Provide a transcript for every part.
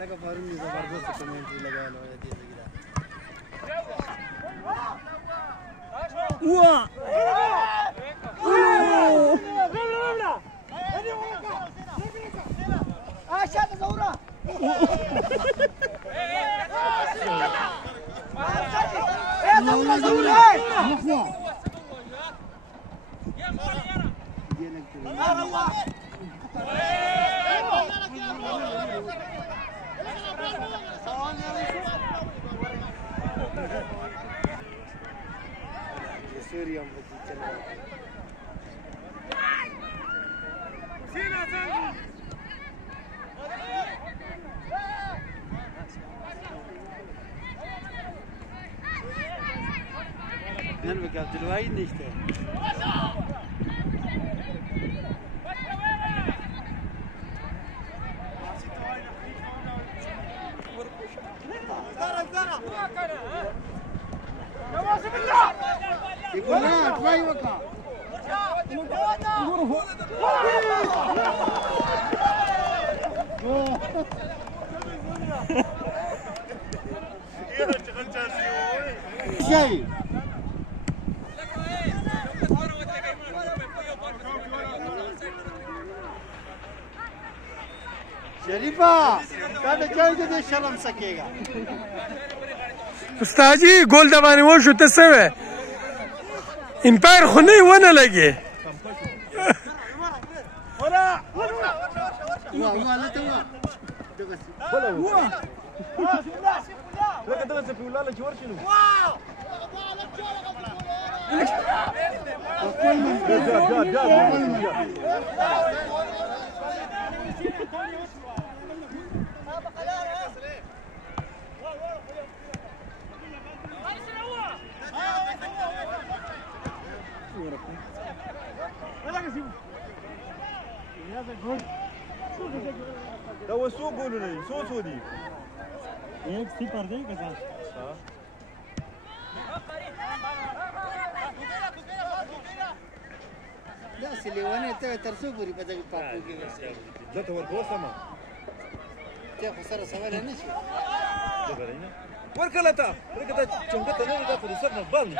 لکه پرون مې زبردست کمنټري لګول وای دې ځای وا شاته زورا نن به عبدالواحد نشته शरीफा क्या शर्म सकेगा उस्ताद जी गोल दबाने वो शुद्ध से है एम्पायर खुद ही वो न लगे Da o su golul ei, su di. एक सिपर दे के साथ لا سليوانه ته ترسو پوری پته پاکو کې دا ته ورکو سما ته خو سره سوال نه شي دا غرینه ورکله تا ورکه ته څنګه ته نه دا په سر نه باندې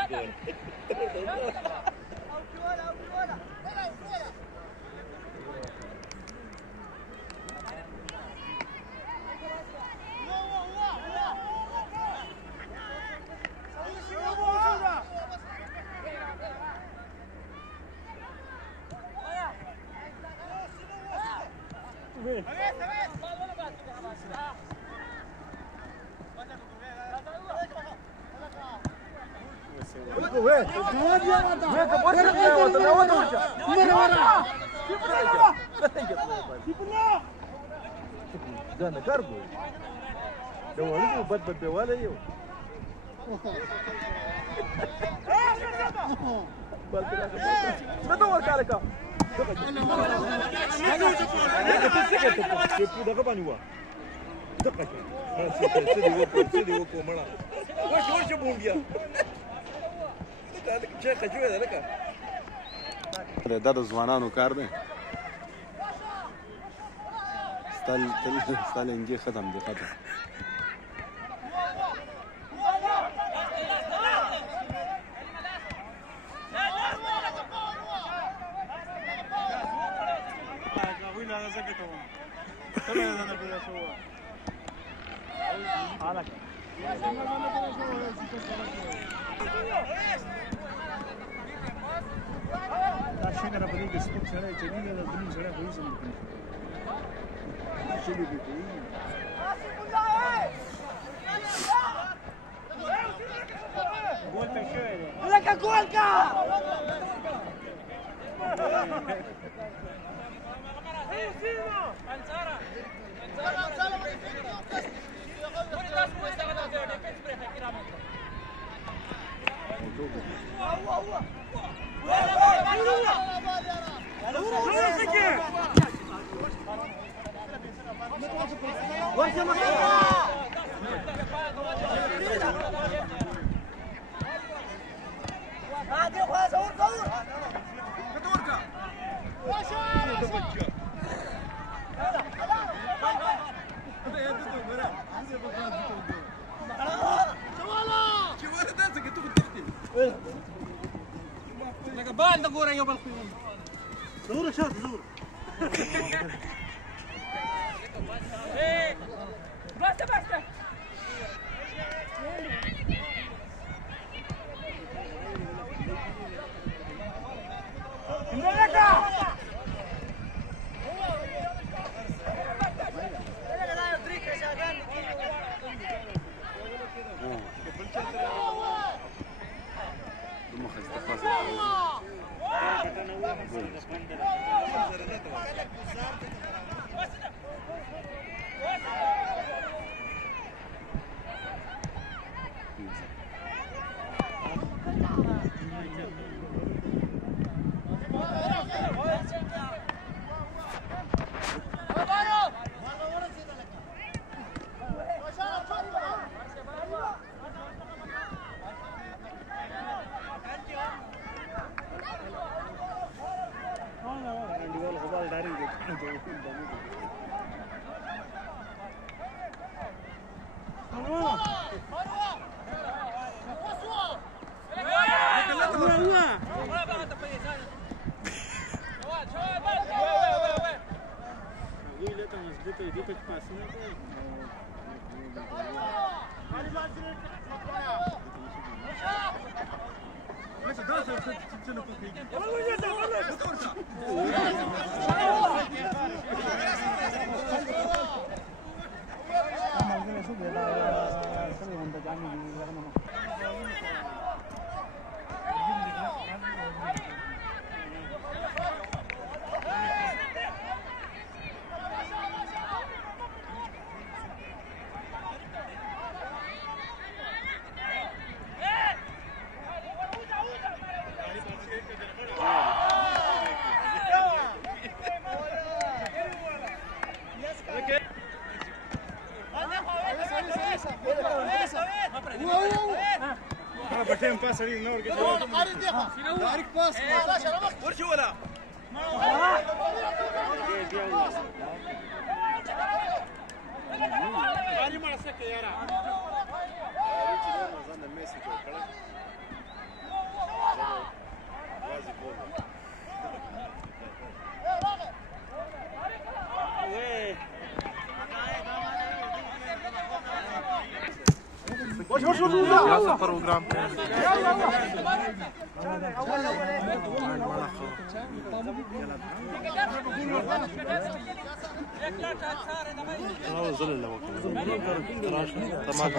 دا نه کار کوي دا ولې بد بد دیواله یو بل څه دا ورکاله کا دغه باندې و دغه څه دی وکړه مړه وښه بونډیا دا چې خجوه ده لکه دا د ځوانانو کار دی ستال انجی ختم دی ختم شكرا بريك سبوك شرعي جميلة للدنيا شرعي كويسة ممكن شلي بيكوين جول تشوي لك جول كا ګوره یو بل خو زوره شاته زوره بسته بسته بټیم پاس اړین نور کې دارک پاس ورشي ولا غاری مړ سکه یارا يا بروجرام تمام